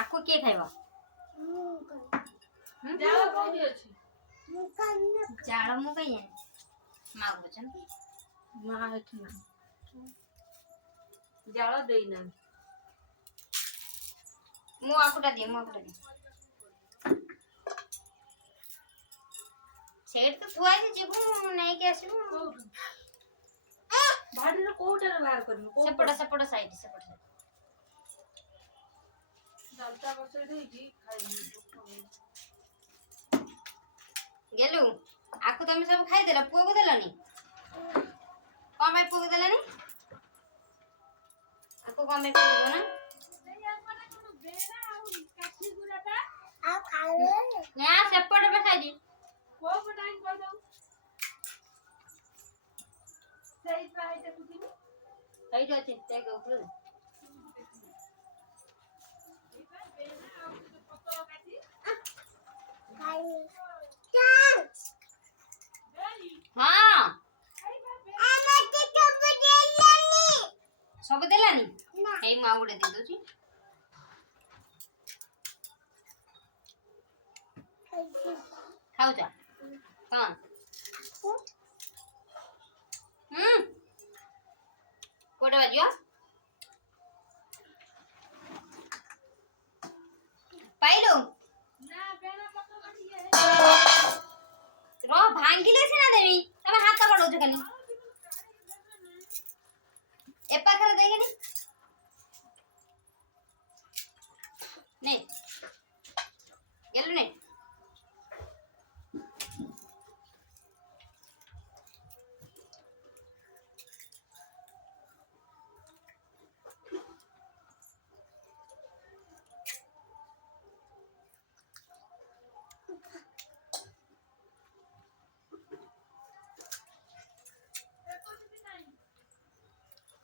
आको के खाइबा जाओ कोठी अछि जाड़ मु कहीं माँ बुझन मां एठी ना जाओ देइना मु आकुटा दे सेठ तो थुआ जे जेबु नहीं के आसबु भाड़ी रो कोठे बाहर करनु सेपड़ साइड दालता बसे देगी खाई गेलु आकु तमे सब खाई देला पुओ को देलानी कम में पुओ को देलानी आकु कम में पुओ को ना ना सेपड़ पे खाई दी को पटाइन कर दऊ सही पाए ते कुछ सही जो चिंता के ऊपर हाँ सब देलानी ए मां गुडे दे दोची खाऊ जा हां कोटे बाजियो पाइलो ना बेना पक्का कटी है रो भांगिले सिना देवी तमे हाथ पड़ो छ कनी ए पाखरे देगेनी नहीं गेलु नहीं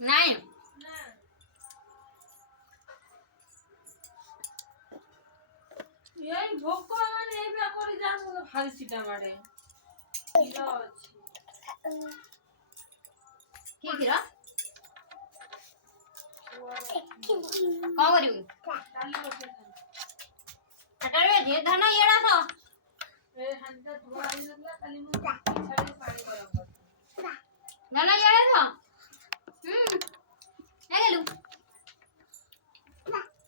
नहीं यही भोक माने एबे करि जान तो भारी सीटा मारे हीरो अछि की गिरा का करिउ डाली बसे हटावे जे धन येड़ा तो ए हंता धुआ आई लगला खाली मु छाड़ी पानी गरम कर धन येड़ा तो ले गेलु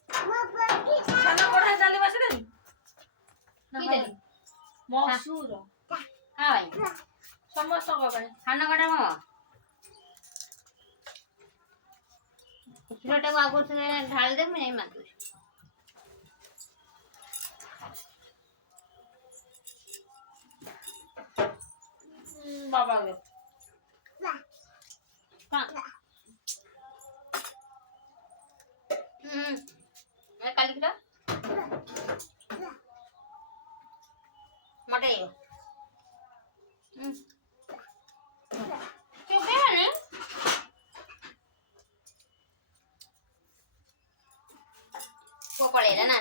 खाना कोठा डाली बसे नहीं की देली मसूर हां भाई समस्त को भाई खाना कटा मो छुराटा को आगो से ढाल दे मैं मार दूं बाबा गे हां मैं काली किलो मटे क्यों क्या है वो पड़ेगा ना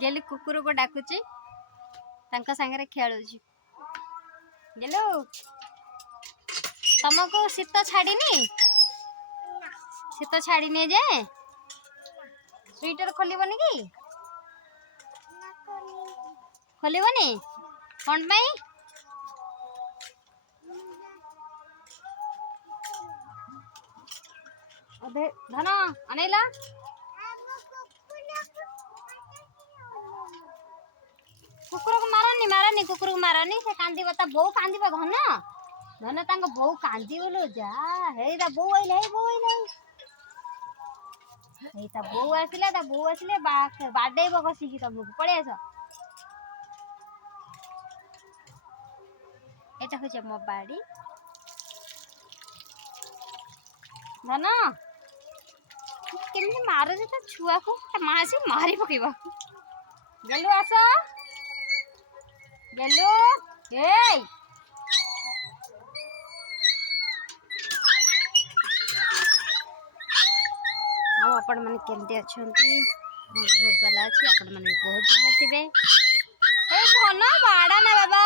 गेली कुकुर को डाकुची तांका संगे खेलुची गेलो तुमको शीत छाड़ीनी शीत छाड़ीनी जे स्वेटर खोलिबनी कि खोलिबनी कौन पाई अबे धन अनेला कुकुर को मारनी कुकुर को मारनी से कांदी बता बो कांदी बा घन धन तांग बो कांदी बोलो जा हेता बो आइले हेता बो आसिले बाडे बकसी की तुमको पड़े आस एटा होचे मो बाड़ी धन केमती मारो जे त छुआ को मासी मारी पकेबा गेलु आस गेलु ए आपण माने केमते अछंती बहुत भला अछि आपण माने बहुत भला थिबे ए धन बाड़ा ना बाबा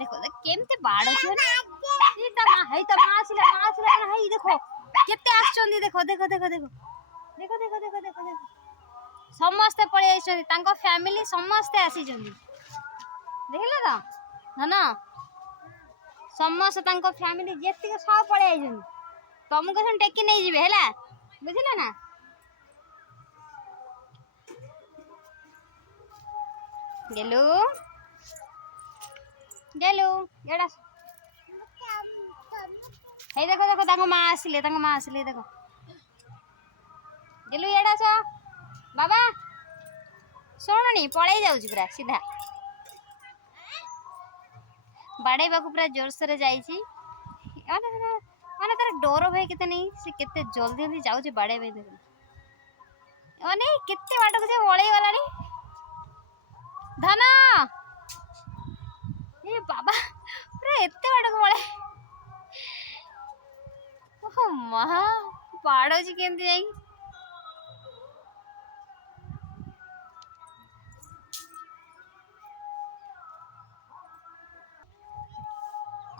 देखो देख केमते बाड़ छै ना ई त मा आसिला ना हई देखो केते आछंदी देखो देखो देखो देखो देखो देखो देखो देखो देखो समस्त पळे आइछंदी तांको फैमिली समस्त आसीछंदी देखिला त ना समस्त तांको फैमिली जेति के सब पळे आइछंदी तुमको सन टेकी नै जिवे हैला बुझिला ना गेलू गेलू एडा हे देखो देखो तांको मां आसिले देखो गेलू एडा छ बाबा सोणनी पळे जाउची पूरा सीधा बाड़े बाकू पूरा जोर से जाई छी माने तार डर भय केते नहीं से केते जल्दी जल्दी जाउची बाड़े भय देखो माने केते बाट को जे ओळई गलानी धन ए बाबा पूरा एते बाट को ओळे ओ मां बाड़ो जी केंती जाई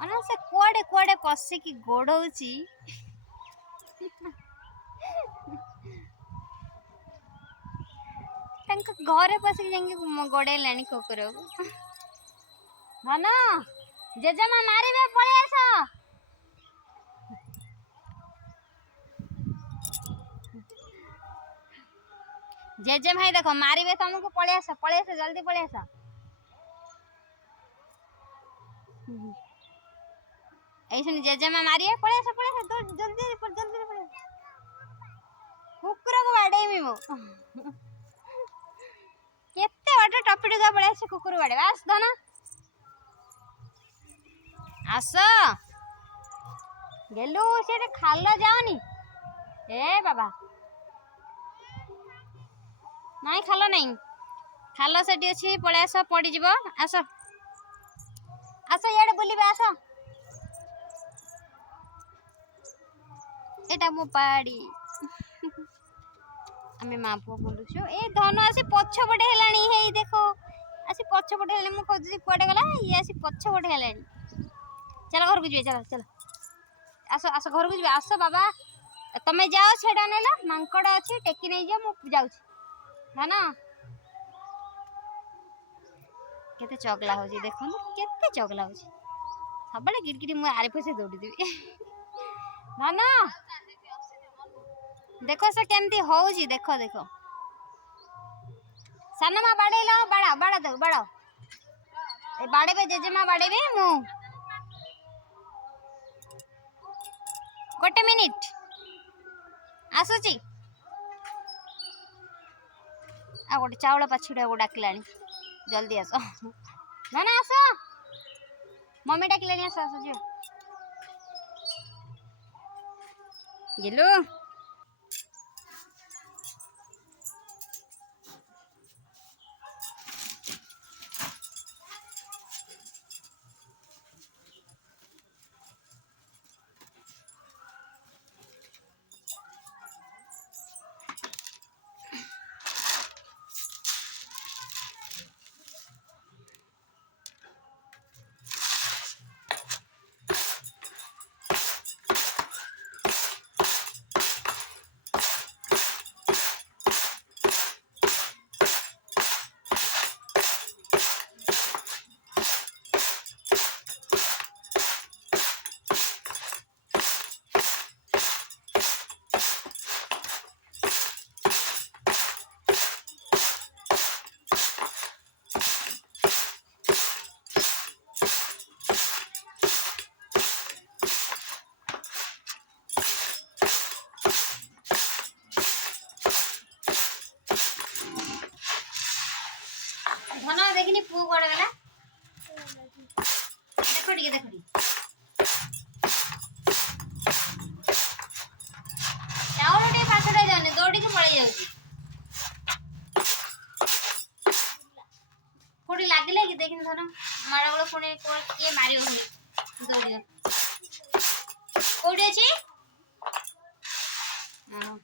अना से कुआडे कुआडे पसी की गोडौची तंक घरे पसी जांगे गोडे लानी कोकरो धन जेजेमा मारिबे पळे आस जेजे भाई देखो मारिबे तुमको पळे आस जल्दी पळे आस ऐसे जेजेमा मारिए पळे आस जल्दी जल्दी पळे कुकुर को बाडे मी मो केते वाटे टपी टुका पळे आस कुकुर बाडे बस धन आस गेलू से खाल जाओनी ए बाबा नहीं खाल नहीं खाल से अच्छी पळे आस पड़ी जीव आस आस इे बुलबे आस एटा मो पाड़ी आमे माँ पुआ बोलुछु ए धन आसी पछपटे हेलानी हे देखो आसी पछपटे हेले मु खोजि कुआडे गला ये आसी पछपटे हेलानी चलो घर को चलो चलो आस आस घर को आस बाबा तमे जाओ छेडा नेला मांकड़ अछि टेकी नै जा मु जाउ है ना केते चगला हो जी देखो केते चगला हो जी सबले गिरगिरी मु आरे पसे दौड़ी देबी ना ना देखो से केमती हो जी देखो देखो सानमा बाड़ेला बाड़ा बाड़ा दो बाड़ा ए बाड़े पे जेजेमा बाड़े बे मु गोटे मिनिट आसुची आ गोटे चावल पाछिड़ा को डाकिलानी जल्दी आस ना ना आस मम्मी डाकिलानी आस आस जो गेलू धन देखनी पु गोड़ गला देखो टी चाउल टे पाछड़े जाने दौड़ी के पड़े जाउची कोडी लागिले कि देखिन धन मारा गोड़ पुणे को के मारियो हुनी दौड़ी कोडी अछि हां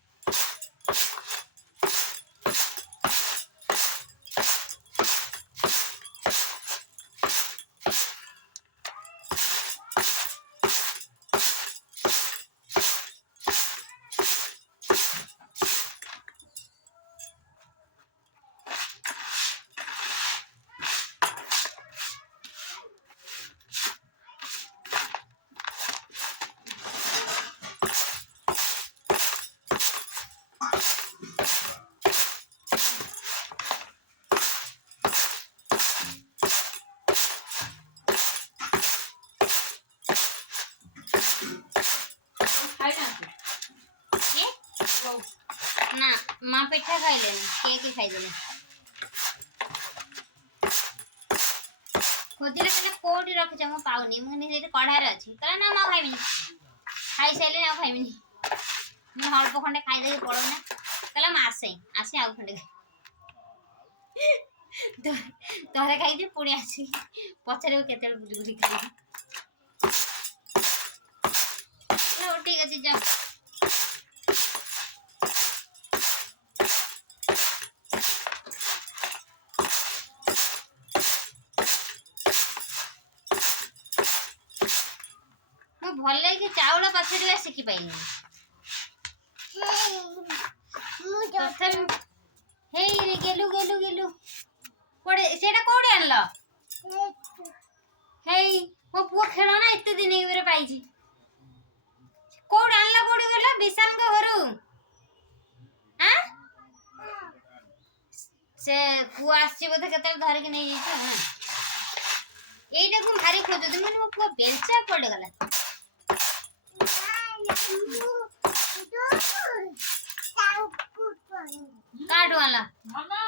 ना माँ पिठा खाइले केक खाइदेले खोजिले कहले कोठी रखिछ म पाउनी मुनि सेठी कढारे अछि कहले ना म खाइबिनी खाइ साइले ना खाइबिनी म अल्प खण्डे खाइदेके पळौ ना कहले म आसे आउ खण्डे तोरे खाइदे पुणी आसी पछरे केतेल बुझी बुझी खाइ लो ठीक अछि जा भल लगे चाउल पाछड़िया शिखी पाइनी हे रे गेलु गेलु गेलु कोडे सेटा कोडे आनलो हे मो पुओ खेलना एते दिन एबरे पाइजी कोडे आनला कोडे गेला विशाल को घरु हां से पुओ आसी बोधे केते धर के नहीं जाई हां एइटा को भारी खोजो तुम मो पुओ बेलचा पड़े गला काट वाला मामा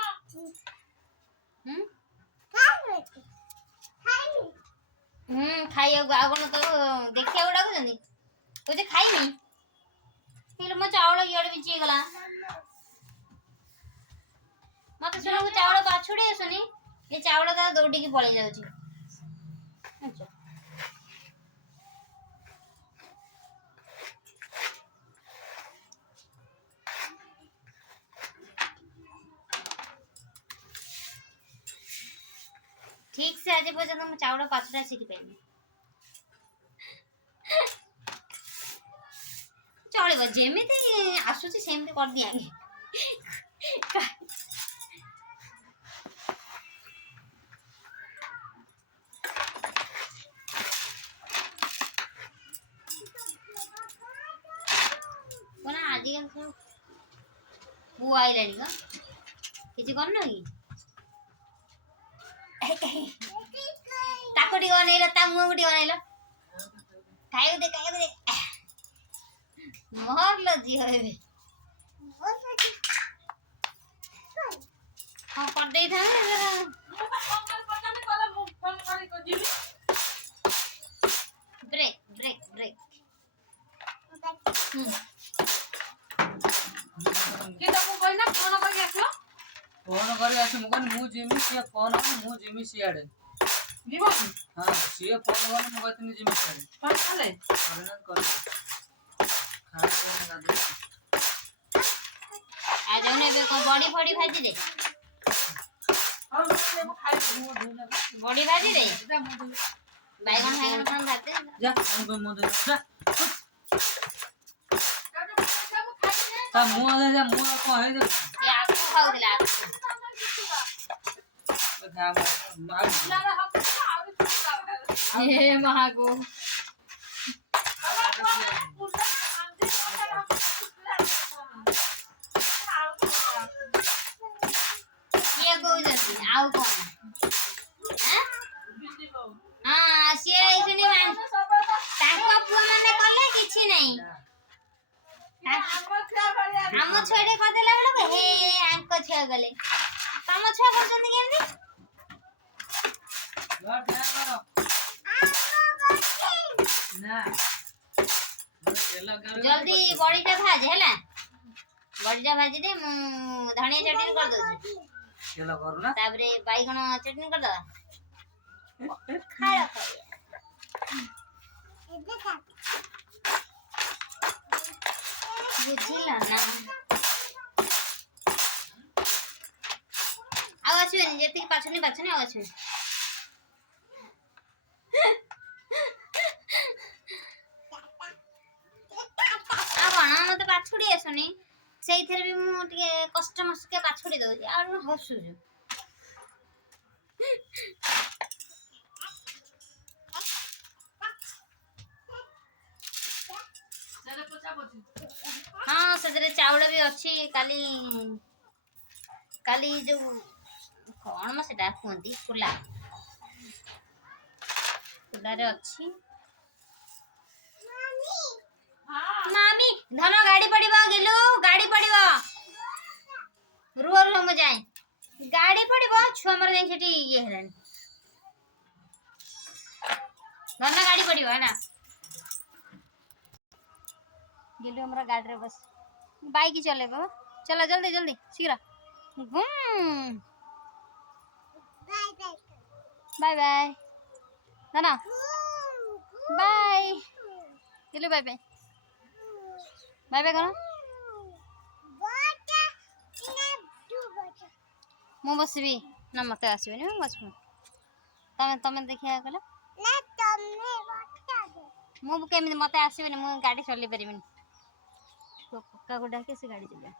खाइयो आगन तो देखिया उडा को जनी तुझे खाइनी फिर मो चावल इड बिची गला मते सुनो चावल बाछुड़ी सुनी ये चावल दा दौड़ी की पळै जाउची अच्छा ठीक से आज पर्यंत मैं चावल पाछटा सीखी पाइनी चलो जेमिति आसुची सेमति कर दिया आगे कोना आजिकल सब बु आइलानी का किछि करनो की ताकोटी गनेलो ता मुगुटी गनेलो खाइयो दे मोहर लजी होबे हां कर दे था फोन करी को जीवी ब्रेक के तमु कहना फोन करी आसलो फोन करी आसी मु कहनी मु जिमी से फोन मु जिमी सियाडे जीवन हां से फोन करनी मु कहनी जिमी सियाडे फोन खाले करना कर खाए देना गादे आ जौने बे को बॉडी फड़ी भाजी दे हां मु खाई मु बॉडी भाजी दे जा मु बैगन कोन भाते जा हम मु दे जा ता मु आदे जा मु को है दे ये आखु खाउदिला आखु खा हे महागो ये को जल्दी आउ कोन हैं हां से सुनी मान ताको पुआ माने कले किछि नहीं हम छोड़े कदेला बेलो हे आंक छिया गले तम छुआ करछन केमती घर क्या करो ना जल्दी बड़ीटा भाज हैला बड़ीटा भाजी दे मु धनिया चटनी कर दो केला करू ना ताबरे बैगन चटनी कर दो खाया बुझिला ना आवाज सुनी जेती पाछनी आवाज सुनी मत पाछुड़ी आसुनी से भी मुझे कष्ट मस्के पाछुड़ी दौर आ हसुच हाँ से चाउल भी अच्छी काली काली जो कौन म सेटा कहती कुला कुलारे अच्छी मामी धन गाड़ी पड़िबा गेलु गाड़ी पड़िबा रुह रुह मु जाए गाड़ी पड़ो छुआ मोर जाई सेठी ये हेलानी धन्ना गाड़ी पड़ो है ना गिलू हमरा गाड़ी रे बस बाइक चले बाबा चलो जल्दी जल्दी शीघ्र घूम bye bye Dhanna bye Gillu bye bye bye bye करो मु बसबी ना मत आसबे नहीं बसबो तमे तमे देखिया कला मु केमी मत आसबे नहीं मु गाड़ी चली परिबिनी तो पक्का को डाके से गाड़ी चला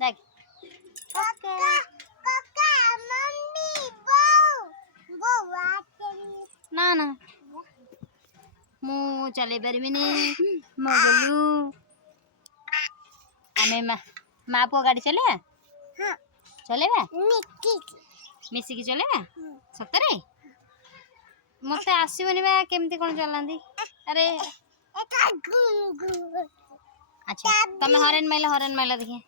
देख ना ना मु चले परिबिनी मो बोलू आमे माँ पुआ गाड़ी चले चले मिसिकी चले सतरे मत आसबनी बा केमती कौन चलांदी अरे अच्छा तमे हॉर्न माइला देखिए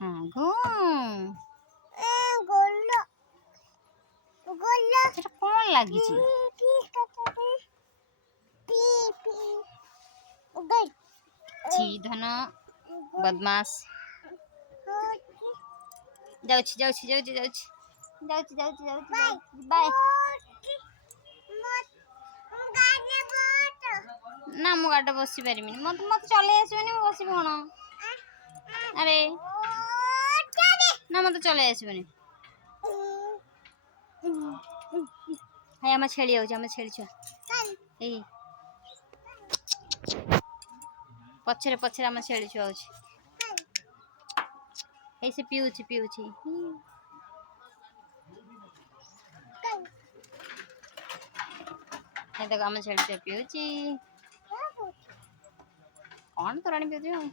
हाँ घूम सेटा कौन लगी छी धन बदमाश जाउछि जाउछि जाउछि जाउछि जाउछि जाउछि जाउछि बाय ना मु गाड़ी बसी पारिमिनी मत मत चले आसबनी मु बसिबी कोन अरे ना मत चले आसबनी हाय हम छेड़ी आउछ हम छेड़ी छुआ ए पछरे पछरे हम छेड़ी छुआ आउछ ऐसे पिउछि पिउछि ए देखो हम छेड़ी छुआ पिउछि कौन तोराणी पिउछि